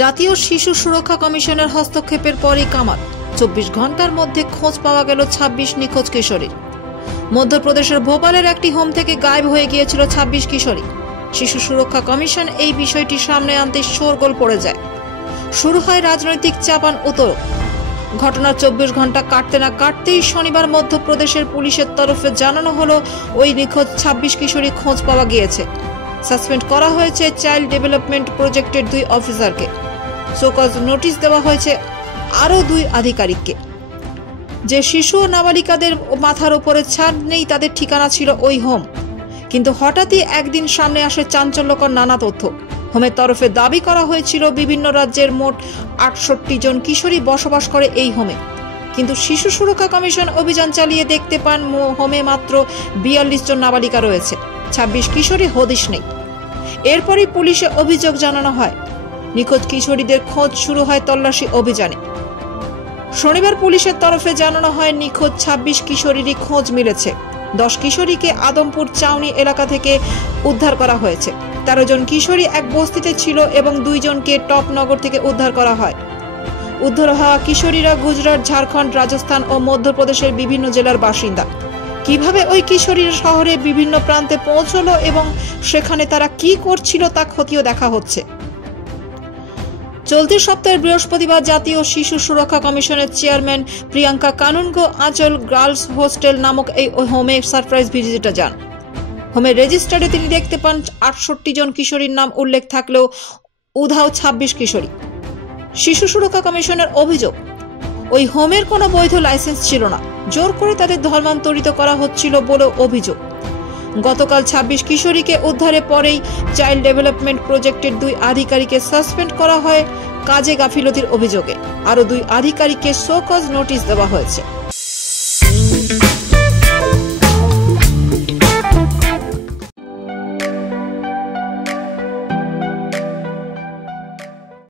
জাতীয় শিশু সুরক্ষা কমিশনের হস্তক্ষেপের পরই কামাত। 24 ঘন্টার মধ্যে খোঁজ পাওয়া গেল 26 নিখোঁজ কিশোরীর। মধ্যপ্রদেশের ভোপালের একটি হোম থেকে গায়েব হয়ে গিয়েছিল 26 কিশোরী। শিশু সুরক্ষা কমিশন এই বিষয়টি সামনে আনতে শোরগোল পড়ে যায়। শুরু হয় রাজনৈতিক চাপান উতরক। ঘটনার 24 ঘন্টা কাটতে না কাটতেই শনিবার মধ্যপ্রদেশের পুলিশের তরফে জানানো হলো ওই নিখোঁজ 26 কিশোরী খোঁজ পাওয়া গিয়েছে। সাসপেন্ড করা হয়েছে চাইল্ড ডেভেলপমেন্ট প্রজেক্টের 2 অফিসারকে। শোকজ নোটিশ দেওয়া হয়েছে আরও 2 আধিকারিককে। যে শিশু ও নাবালিকাদের মাথার উপরে ছাদ নেই তাদের ঠিকানা ছিল ওই হোম। কিন্তু হঠাৎই একদিন সামনে আসে চাঞ্চল্যকর নানা তথ্য। হোমের তরফে দাবি করা হয়েছিল বিভিন্ন রাজ্যের মোট 68 জন কিশোরী বসবাস করে এই হোমে। কিন্তু শিশু সুরক্ষা কমিশন অভিযান চালিয়ে দেখতে পান হোমে মাত্র 42 জন নাবালিকা রয়েছে, 26 কিশোরী হদিশ নেই। এরপরই পুলিশে অভিযোগ জানানো হয়। নিখোঁজ কিশোরীদের খোঁজ শুরু হয় তল্লাশি অভিযানে। শনিবার পুলিশের তরফে জানানো হয় নিখোঁজ 26 কিশোরীরই খোঁজ মিলেছে। 10 কিশোরীকে আদমপুর চাউনি এলাকা থেকে উদ্ধার করা হয়েছে। 13 জন কিশোরী এক বস্তিতে ছিল এবং 2 জনকে টপনগর থেকে উদ্ধার করা হয়। উদ্ধার হওয়া কিশোরীরা গুজরাট, ঝাড়খণ্ড, রাজস্থান ও মধ্যপ্রদেশের বিভিন্ন জেলার বাসিন্দা। কিভাবে ওই কিশোরীরা শহরের বিভিন্ন প্রান্তে পৌঁছলো এবং সেখানে তারা কি করছিল তা খতিয়ে দেখা হচ্ছে। চলতি সপ্তাহের বৃহস্পতিবার জাতীয় শিশু সুরক্ষা কমিশনের চেয়ারম্যান প্রিয়াঙ্কা কানুনগো আঁচল গার্লস হোস্টেল নামক এই হোমে সারপ্রাইজ ভিজিটে যান। হোমের রেজিস্টারে তিনি দেখতে পান 68 জন কিশোরীর নাম উল্লেখ থাকলেও উধাও 26 কিশোরী। শিশু সুরক্ষা কমিশনের অভিযোগ, ওই হোমের কোনো বৈধ লাইসেন্স ছিল না, জোর করে তাদের ধর্মান্তরিত করা হচ্ছিল বলে অভিযোগ। গতকাল 26 কিশোরীকে উদ্ধারের পরেই চাইল্ড ডেভেলপমেন্ট প্রজেক্টের 2 আধিকারিককে সাসপেন্ড করা হয় কাজে গাফিলতির অভিযোগে। আরও 2 আধিকারিককে শোকজ নোটিশ দেওয়া হয়েছে।